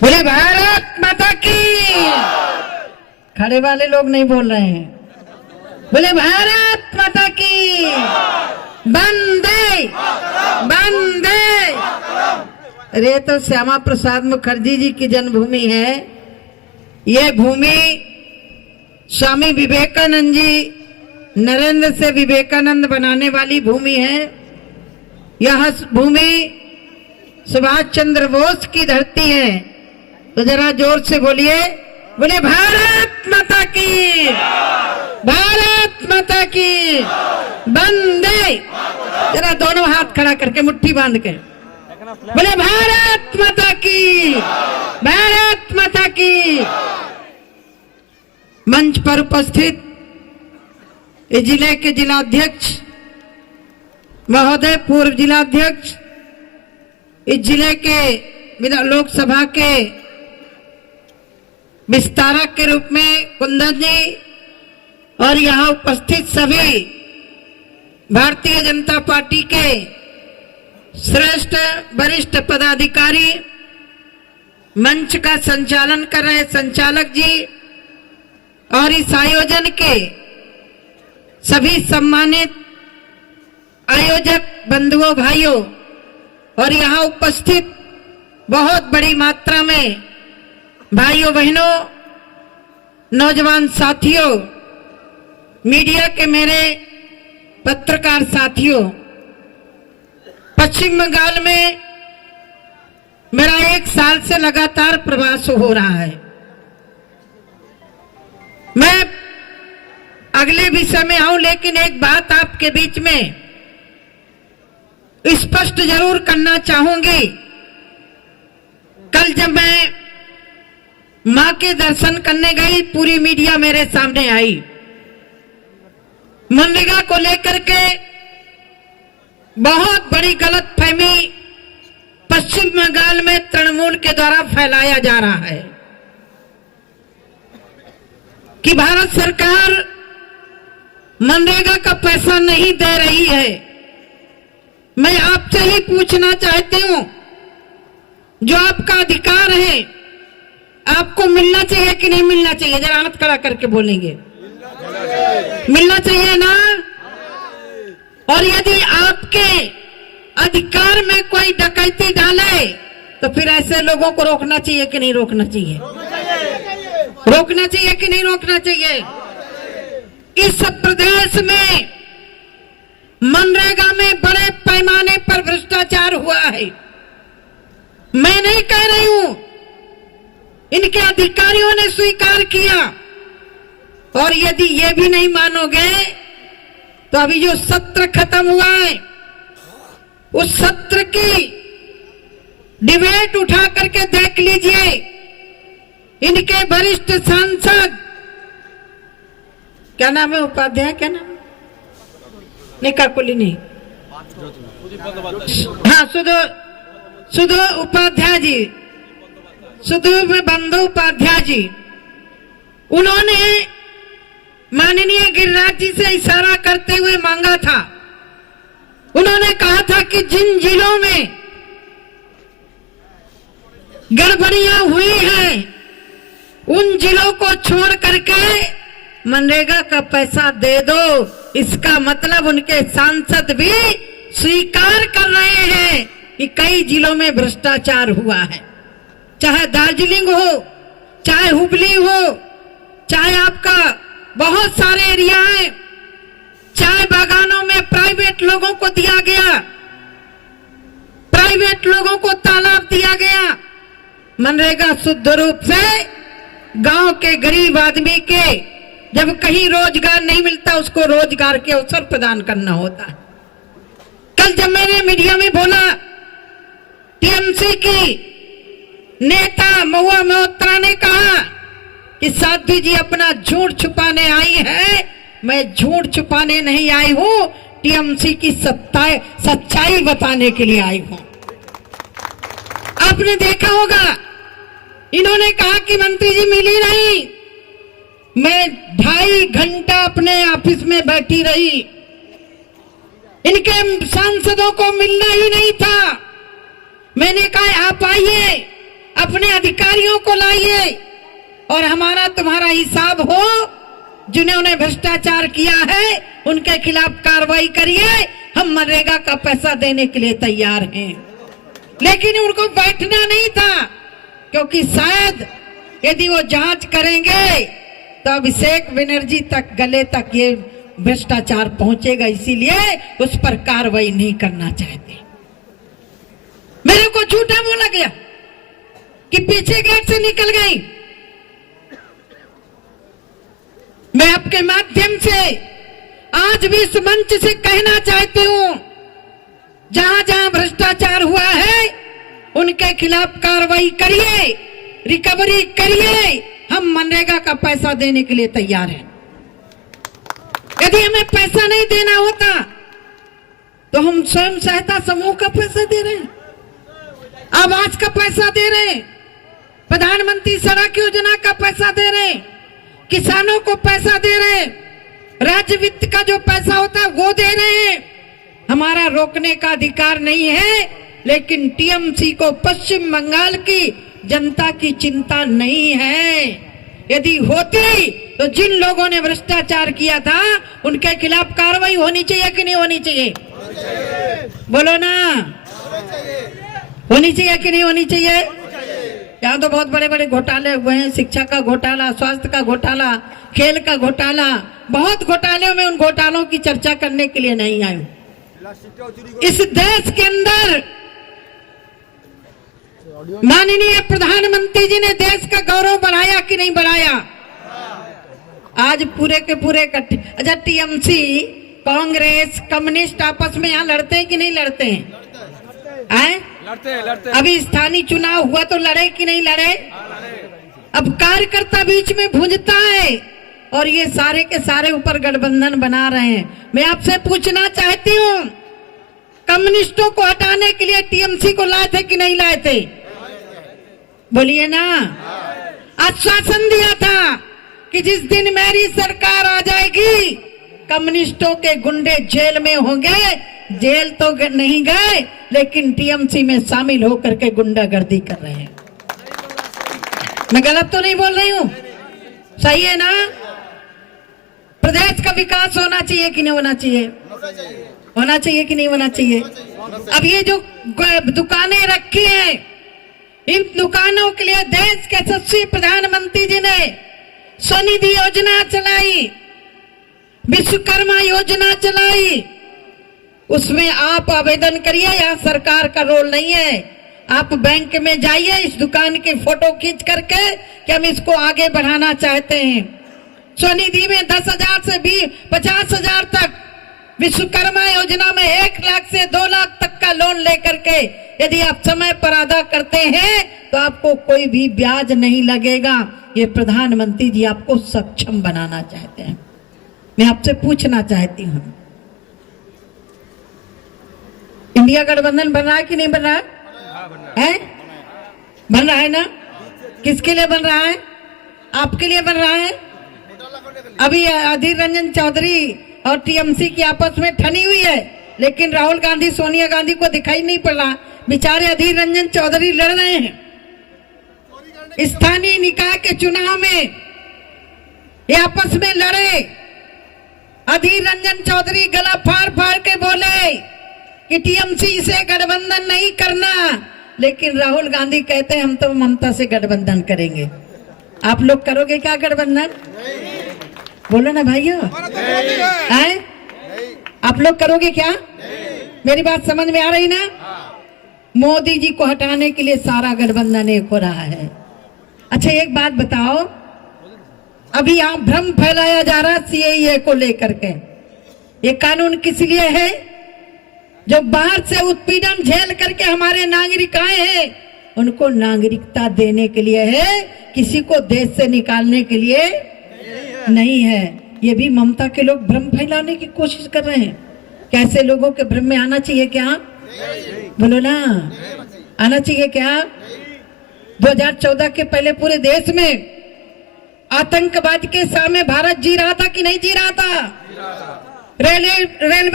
बोले भारत माता की। खड़े वाले लोग नहीं बोल रहे हैं। बोले भारत माता की। वंदे वंदे। अरे तो श्यामा प्रसाद मुखर्जी जी की जन्मभूमि है। ये भूमि स्वामी विवेकानंद जी नरेंद्र से विवेकानंद बनाने वाली भूमि है। यह भूमि सुभाष चंद्र बोस की धरती है। तो जरा जोर से बोलिए, बोले भारत माता की। भारत माता की। वंदे। जरा दोनों हाथ खड़ा करके मुट्ठी बांध के बोले भारत माता की। भारत माता की। मंच पर उपस्थित इस जिले के जिलाध्यक्ष महोदय, पूर्व जिलाध्यक्ष, इस जिले के लोकसभा के विस्तारक के रूप में कुंदन जी, और यहाँ उपस्थित सभी भारतीय जनता पार्टी के श्रेष्ठ वरिष्ठ पदाधिकारी, मंच का संचालन कर रहे संचालक जी, और इस आयोजन के सभी सम्मानित आयोजक बंधुओं भाइयों, और यहाँ उपस्थित बहुत बड़ी मात्रा में भाइयों बहनों, नौजवान साथियों, मीडिया के मेरे पत्रकार साथियों। पश्चिम बंगाल में मेरा 1 साल से लगातार प्रवास हो रहा है। मैं अगले विषय में आऊं, लेकिन एक बात आपके बीच में स्पष्ट जरूर करना चाहूंगी। कल जब मैं मां के दर्शन करने गई, पूरी मीडिया मेरे सामने आई। मनरेगा को लेकर के बहुत बड़ी गलतफहमी पश्चिम बंगाल में तृणमूल के द्वारा फैलाया जा रहा है कि भारत सरकार मनरेगा का पैसा नहीं दे रही है। मैं आपसे ही पूछना चाहती हूं, जो आपका अधिकार है, आपको मिलना चाहिए कि नहीं मिलना चाहिए? जरा हाथ खड़ा करके बोलेंगे। मिलना चाहिए ना? और यदि आपके अधिकार में कोई डकैती डाले तो फिर ऐसे लोगों को रोकना चाहिए कि नहीं रोकना चाहिए? रोकना चाहिए कि नहीं रोकना चाहिए? इस प्रदेश में मनरेगा में बड़े पैमाने पर भ्रष्टाचार हुआ है। मैं नहीं कह रही हूं, इनके अधिकारियों ने स्वीकार किया। और यदि ये भी नहीं मानोगे तो अभी जो सत्र खत्म हुआ है, उस सत्र की डिबेट उठा करके देख लीजिए। इनके वरिष्ठ सांसद, क्या नाम है उपाध्याय, क्या नाम? नहीं, काकुली नहीं, हाँ, सुधो उपाध्याय जी, सुधो बंधु उपाध्याय जी, उन्होंने माननीय गिरिराज जी से इशारा करते हुए मांगा था। उन्होंने कहा था कि जिन जिलों में गड़बड़ियां हुई हैं, उन जिलों को छोड़ करके मनरेगा का पैसा दे दो। इसका मतलब उनके सांसद भी स्वीकार कर रहे हैं कि कई जिलों में भ्रष्टाचार हुआ है। चाहे दार्जिलिंग हो, चाहे हुबली हो, चाहे आपका बहुत सारे एरिया है, चाय बागानों में प्राइवेट लोगों को दिया गया, प्राइवेट लोगों को तालाब दिया गया। मनरेगा शुद्ध रूप से गांव के गरीब आदमी के जब कहीं रोजगार नहीं मिलता, उसको रोजगार के अवसर प्रदान करना होता है। कल जब मैंने मीडिया में बोला, टीएमसी की नेता महुआ मोहत्रा ने कहा कि साध्वी जी अपना झूठ छुपाने आई है। मैं झूठ छुपाने नहीं आई हूं, टीएमसी की सच्चाई बताने के लिए आई हूं। आपने देखा होगा, इन्होंने कहा कि मंत्री जी मिली नहीं। मैं 2.5 घंटा अपने ऑफिस में बैठी रही, इनके सांसदों को मिलना ही नहीं था। मैंने कहा आप आइए, अपने अधिकारियों को लाइए और हमारा तुम्हारा हिसाब हो। जिन्होंने भ्रष्टाचार किया है उनके खिलाफ कार्रवाई करिए। हम मनरेगा का पैसा देने के लिए तैयार हैं। लेकिन उनको बैठना नहीं था, क्योंकि शायद यदि वो जांच करेंगे तो अभिषेक बनर्जी तक, गले तक ये भ्रष्टाचार पहुंचेगा, इसीलिए उस पर कार्रवाई नहीं करना चाहते। मेरे को झूठा बोला गया कि पीछे गेट से निकल गई। मैं आपके माध्यम से आज भी इस मंच से कहना चाहती हूं, जहां जहां भ्रष्टाचार हुआ है उनके खिलाफ कार्रवाई करिए, रिकवरी करिए। हम मनरेगा का पैसा देने के लिए तैयार हैं। यदि हमें पैसा नहीं देना होता तो हम स्वयं सहायता समूह का पैसा दे रहे हैं, आवास का पैसा दे रहे हैं, प्रधानमंत्री सड़क योजना का पैसा दे रहे हैं, किसानों को पैसा दे रहे हैं, राज्य वित्त का जो पैसा होता है वो दे रहे हैं। हमारा रोकने का अधिकार नहीं है, लेकिन टीएमसी को पश्चिम बंगाल की जनता की चिंता नहीं है। यदि होती तो जिन लोगों ने भ्रष्टाचार किया था उनके खिलाफ कार्रवाई होनी चाहिए कि नहीं होनी चाहिए? बोलो ना, होनी चाहिए कि नहीं होनी चाहिए? यहाँ तो बहुत बड़े बड़े घोटाले हुए हैं, शिक्षा का घोटाला, स्वास्थ्य का घोटाला, खेल का घोटाला, बहुत घोटाले में। उन घोटालों की चर्चा करने के लिए नहीं आए। इस देश के अंदर माननीय प्रधानमंत्री जी ने देश का गौरव बढ़ाया कि नहीं बढ़ाया? आज पूरे के पूरे इकट्ठे। अच्छा, टीएमसी, कांग्रेस, कम्युनिस्ट आपस में यहाँ लड़ते हैं कि नहीं लड़ते हैं? लड़ते। अभी स्थानीय चुनाव हुआ तो लड़े कि नहीं लड़े? अब कार्यकर्ता बीच में भूंजता है और ये सारे के सारे ऊपर गठबंधन बना रहे हैं। मैं आपसे पूछना चाहती हूँ, कम्युनिस्टों को हटाने के लिए टीएमसी को लाए थे कि नहीं लाए थे? बोलिए ना। आश्वासन दिया था कि जिस दिन मेरी सरकार आ जाएगी कम्युनिस्टों के गुंडे जेल में होंगे। जेल तो नहीं गए, लेकिन टीएमसी में शामिल होकर के गुंडागर्दी कर रहे हैं। मैं गलत तो नहीं बोल रही हूँ? सही है ना? प्रदेश का विकास होना चाहिए कि नहीं होना चाहिए? होना चाहिए कि नहीं होना चाहिए? अब ये जो दुकानें रखी हैं, इन दुकानों के लिए देश के यशस्वी प्रधानमंत्री जी ने स्वनिधि योजना चलाई, विश्वकर्मा योजना चलाई। उसमें आप आवेदन करिए, यहाँ सरकार का रोल नहीं है। आप बैंक में जाइए, इस दुकान की फोटो खींच करके कि हम इसको आगे बढ़ाना चाहते हैं। स्वनिधि में 10,000 से 50,000 तक, विश्वकर्मा योजना में 1 लाख से 2 लाख तक का लोन लेकर के यदि आप समय पर अदा करते हैं तो आपको कोई भी ब्याज नहीं लगेगा। ये प्रधानमंत्री जी आपको सक्षम बनाना चाहते हैं। मैं आपसे पूछना चाहती हूँ, इंडिया गठबंधन बन रहा है कि नहीं बन रहा है? बन रहा है ना? किसके लिए बन रहा है? आपके लिए बन रहा है। अभी अधीर रंजन चौधरी और टीएमसी की आपस में ठनी हुई है, लेकिन राहुल गांधी, सोनिया गांधी को दिखाई नहीं पड़ रहा। बेचारे अधीर रंजन चौधरी लड़ रहे हैं। स्थानीय निकाय के चुनाव में ये आपस में लड़े। अधीर रंजन चौधरी गला फाड़ फाड़ के बोले कि टीएमसी से गठबंधन नहीं करना, लेकिन राहुल गांधी कहते हैं हम तो ममता से गठबंधन करेंगे। आप लोग करोगे क्या गठबंधन? बोलो ना भाइयों, आप लोग करोगे क्या? मेरी बात समझ में आ रही ना? मोदी जी को हटाने के लिए सारा गठबंधन एक हो रहा है। अच्छा, एक बात बताओ, अभी यहाँ भ्रम फैलाया जा रहा है सीएए को लेकर के। ये कानून किस लिए है? जो बाहर से उत्पीड़न झेल करके हमारे नागरिक आए हैं उनको नागरिकता देने के लिए है, किसी को देश से निकालने के लिए नहीं है। ये भी ममता के लोग भ्रम फैलाने की कोशिश कर रहे हैं। कैसे लोगों के भ्रम में आना चाहिए क्या? बोलो ना, आना चाहिए क्या? 2014 के पहले पूरे देश में आतंकवाद के सामने भारत जी रहा था कि नहीं जी रहा था? रेलवे